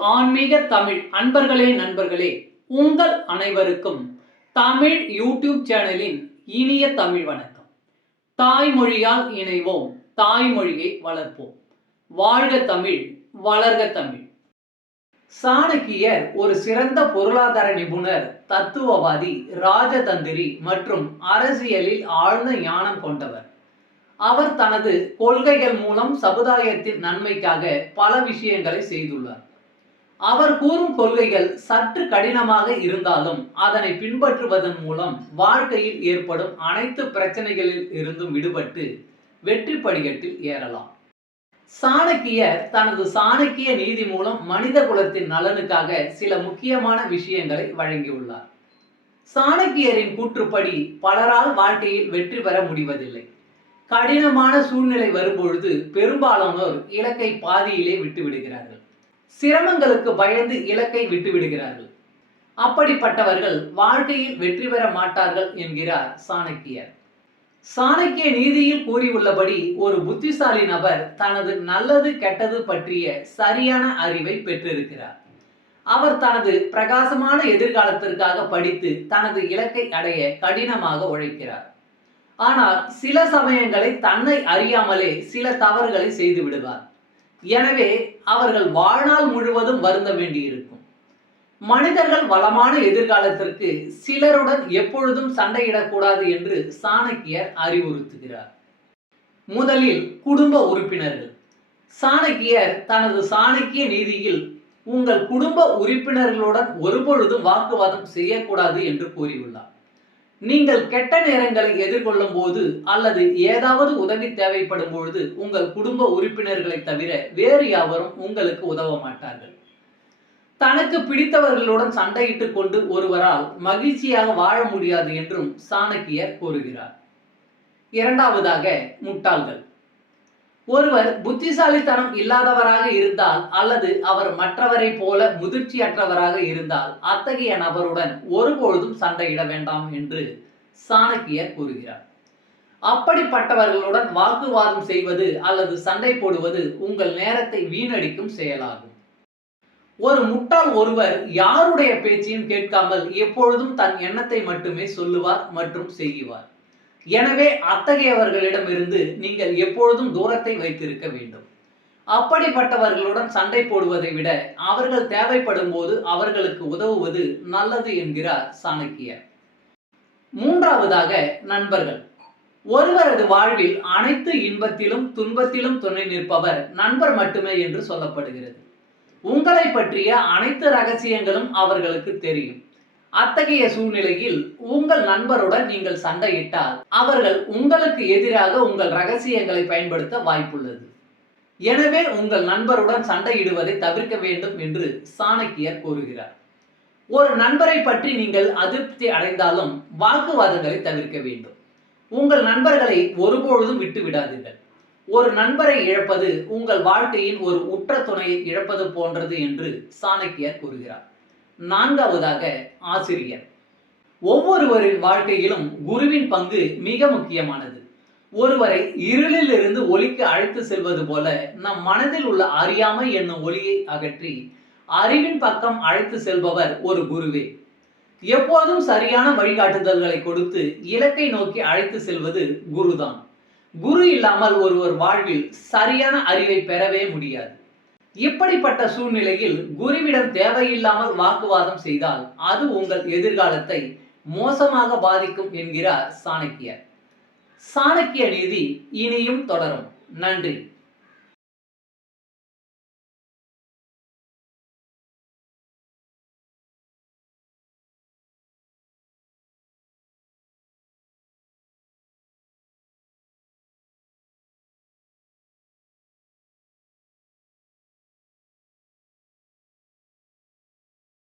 ஆன்மீக தமிழ். அன்பர்களே நண்பர்களே உங்கள் அனைவருக்கும் தமிழ் யூடியூப் சேனலின் இனிய தமிழ் வணக்கம். தாய்மொழியால் இணைவோம். தாய்மொழியை வளர்ப்போம். வாழ்க தமிழ் வளர்க தமிழ். சாணக்கியர் ஒரு சிறந்த பொருளாதார நிபுணர் தத்துவவாதி ராஜதந்திரி மற்றும் அரசியலில் ஆழ்ந்த ஞானம் கொண்டவர். அவர் தனது கொள்கைகள் மூலம் சமுதாயத்தின் நன்மைக்காக பல விஷயங்களை செய்துள்ளார். அவர் கூறும் கொள்கைகள் சற்று கடினமாக இருந்தாலும் அதனை பின்பற்றுவதன் மூலம் வாழ்க்கையில் ஏற்படும் அனைத்து பிரச்சனைகளில் இருந்தும் விடுபட்டு வெற்றி படிக்கட்டில் ஏறலாம். சாணக்கியர் தனது சாணக்கிய நீதி மூலம் மனித குலத்தின் நலனுக்காக சில முக்கியமான விஷயங்களை வழங்கியுள்ளார். சாணக்கியரின் கூற்றுப்படி பலரால் வாழ்க்கையில் வெற்றி பெற முடிவதில்லை. கடினமான சூழ்நிலை வரும்பொழுது பெரும்பாலானோர் இலக்கை பாதியிலே விட்டு விடுகிறார்கள் சிரமங்களுக்கு பயந்து இலக்கை விட்டு விடுகிறார்கள். அப்படிப்பட்டவர்கள் வாழ்க்கையில் வெற்றி பெற மாட்டார்கள் என்கிறார் சாணக்கியர். சாணக்கிய நீதியில் கூறியுள்ளபடி ஒரு புத்திசாலி நபர் தனது நல்லது கெட்டது பற்றிய சரியான அறிவை பெற்றிருக்கிறார். அவர் தனது பிரகாசமான எதிர்காலத்திற்காக படித்து தனது இலக்கை அடைய கடினமாக உழைக்கிறார். ஆனால் சில சமயங்களை தன்னை அறியாமலே சில தவறுகளை செய்து விடுவார். எனவே அவர்கள் வாழ்நாள் முழுவதும் வருந்த வேண்டியிருக்கும். மனிதர்கள் வளமான எதிர்காலத்திற்கு சிலருடன் எப்பொழுதும் சண்டையிடக்கூடாது என்று சாணக்கியர் அறிவுறுத்துகிறார். முதலில் குடும்ப உறுப்பினர்கள். சாணக்கியர் தனது சாணக்கிய நீதியில் உங்கள் குடும்ப உறுப்பினர்களுடன் ஒருபொழுதும் வாக்குவாதம் செய்யக்கூடாது என்று கூறியுள்ளார். நீங்கள் கெட்ட நேரங்களை எதிர்கொள்ளும் போது அல்லது ஏதாவது உதவி தேவைப்படும் பொழுது உங்கள் குடும்ப உறுப்பினர்களை தவிர வேறு யாவரும் உங்களுக்கு உதவ மாட்டார்கள். தனக்கு பிடித்தவர்களுடன் சண்டையிட்டுக் கொண்டு ஒருவரால் மகிழ்ச்சியாக வாழ முடியாது என்றும் சாணக்கியர் கூறுகிறார். இரண்டாவதாக முட்டாள்கள். ஒருவர் புத்திசாலித்தனம் இல்லாதவராக இருந்தால் அல்லது அவர் மற்றவரை போல முதிர்ச்சியற்றவராக இருந்தால் அத்தகைய நபருடன் ஒருபொழுதும் சண்டையிட வேண்டாம் என்று சாணக்கியர் கூறுகிறார். அப்படிப்பட்டவர்களுடன் வாக்குவாதம் செய்வது அல்லது சண்டை போடுவது உங்கள் நேரத்தை வீணடிக்கும் செயலாகும். ஒரு முட்டாள் ஒருவர் யாருடைய பேச்சையும் கேட்காமல் எப்பொழுதும் தன் எண்ணத்தை மட்டுமே சொல்லுவார் மற்றும் செய்வார் எனவே அத்தகையவர்களிடமிருந்து நீங்கள் எப்பொழுதும் தூரத்தை வைத்திருக்க வேண்டும். அப்படிப்பட்டவர்களுடன் சண்டை போடுவதை விட அவர்கள் தேவைப்படும் போது அவர்களுக்கு உதவுவது நல்லது என்கிறார் சாணக்கியர். மூன்றாவதாக நண்பர்கள். ஒருவரது வாழ்வில் அனைத்து இன்பத்திலும் துன்பத்திலும் துணை நிற்பவர் நண்பர் மட்டுமே என்று சொல்லப்படுகிறது. உங்களை பற்றிய அனைத்து ரகசியங்களும் அவர்களுக்கு தெரியும். அத்தகைய சூழ்நிலையில் உங்கள் நண்பருடன் நீங்கள் சண்டையிட்டால் அவர்கள் உங்களுக்கு எதிராக உங்கள் ரகசியங்களை பயன்படுத்த வாய்ப்புள்ளது. எனவே உங்கள் நண்பருடன் சண்டையிடுவதை தவிர்க்க வேண்டும் என்று சாணக்கியர் கூறுகிறார். ஒரு நண்பரை பற்றி நீங்கள் அதிருப்தி அடைந்தாலும் வாக்குவாதங்களை தவிர்க்க வேண்டும். உங்கள் நண்பர்களை ஒருபொழுதும் விட்டு விடாதீர்கள். ஒரு நண்பரை இழப்பது உங்கள் வாழ்க்கையின் ஒரு உற்ற துணையை இழப்பது போன்றது என்று சாணக்கியர் கூறுகிறார். நான்காவதாக ஆசிரியர். ஒவ்வொருவரின் வாழ்க்கையிலும் குருவின் பங்கு மிக முக்கியமானது. ஒருவரை இருளில் இருந்து ஒளிக்கு அழைத்து செல்வது போல நம் மனதில் உள்ள அறியாமை என்னும் ஒளியை அகற்றி அறிவின் பக்கம் அழைத்து செல்பவர் ஒரு குருவே. எப்போதும் சரியான வழிகாட்டுதல்களை கொடுத்து இலக்கை நோக்கி அழைத்து செல்வது குருதான். குரு இல்லாமல் ஒருவர் வாழ்வில் சரியான அறிவை பெறவே முடியாது. இப்படிப்பட்ட சூழ்நிலையில் குருவிடம் தேவையில்லாமல் வாக்குவாதம் செய்தால் அது உங்கள் எதிர்காலத்தை மோசமாக பாதிக்கும் என்கிறார் சாணக்கியர். சாணக்கிய நீதி இனியும் தொடரும். நன்றி.